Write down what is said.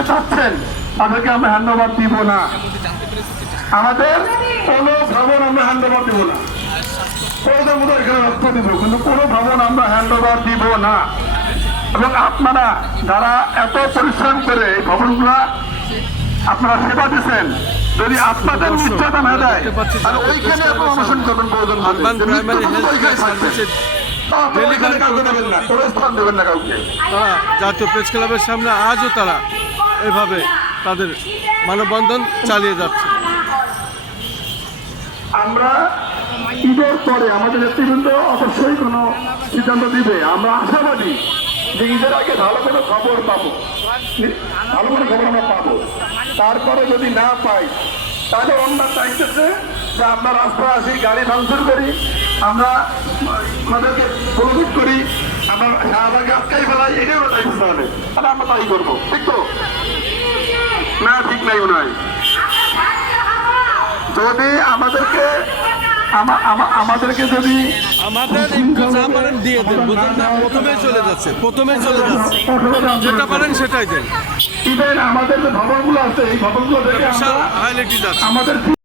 থেকে চাচ্ছেন তাদেরকে আমরা হ্যান্ড ওভার দিব না। আমাদের কোনো ভবন আমরা হ্যান্ড ওভার দিব না। প্রয়োজন মতো এখানে রক্ত দিব, কিন্তু কোনো ভবন আমরা হ্যান্ড ওভার দিব না। এবং আপনারা যারা এত পরিশ্রম করে এই ভবনগুলা আপনারা সেবা দিচ্ছেন, যদি আপনাদের নিশ্চয়তা না দেয় তাহলে ওইখানে এত অনশন করবেন প্রয়োজন হবে। তারা জাতীয় প্রেস ক্লাবের সামনে আজও তারা এভাবে তাদের মানববন্ধন চালিয়ে যাচ্ছে। আমরা ঈদের পরে আমাদের নেতৃবৃন্দ অবশ্যই কোনো সিদ্ধান্ত দিবে। আমরা আশাবাদী যে ঈদের আগে ভালো কোনো খবর পাবো, ভালো কোনো খবর আমরা পাবো। তারপরে যদি না পাই তাহলে অন্য চাইতেছে যে আমরা রাস্তায় আসি, গাড়ি ভাঙচুর করি, আমরা আমাদেরকে প্রভোগ করি, আমরা শাহবাগে আটকাই ফেলাই, এটাই ওরা চাইতেছে হবে। তাহলে আমরা তাই করবো, ঠিক তো না? ঠিক নাই নয়। যদি আমাদেরকে যদি আমাদের একটু যা পারেন দিয়ে দেন, বুঝলেন না? প্রথমে চলে যাচ্ছে যেটা পারেন সেটাই দেন। আমাদের যে ভবনগুলো আছে এই ভবনগুলো থেকে হাইলাইটই যাচ্ছে। আমাদের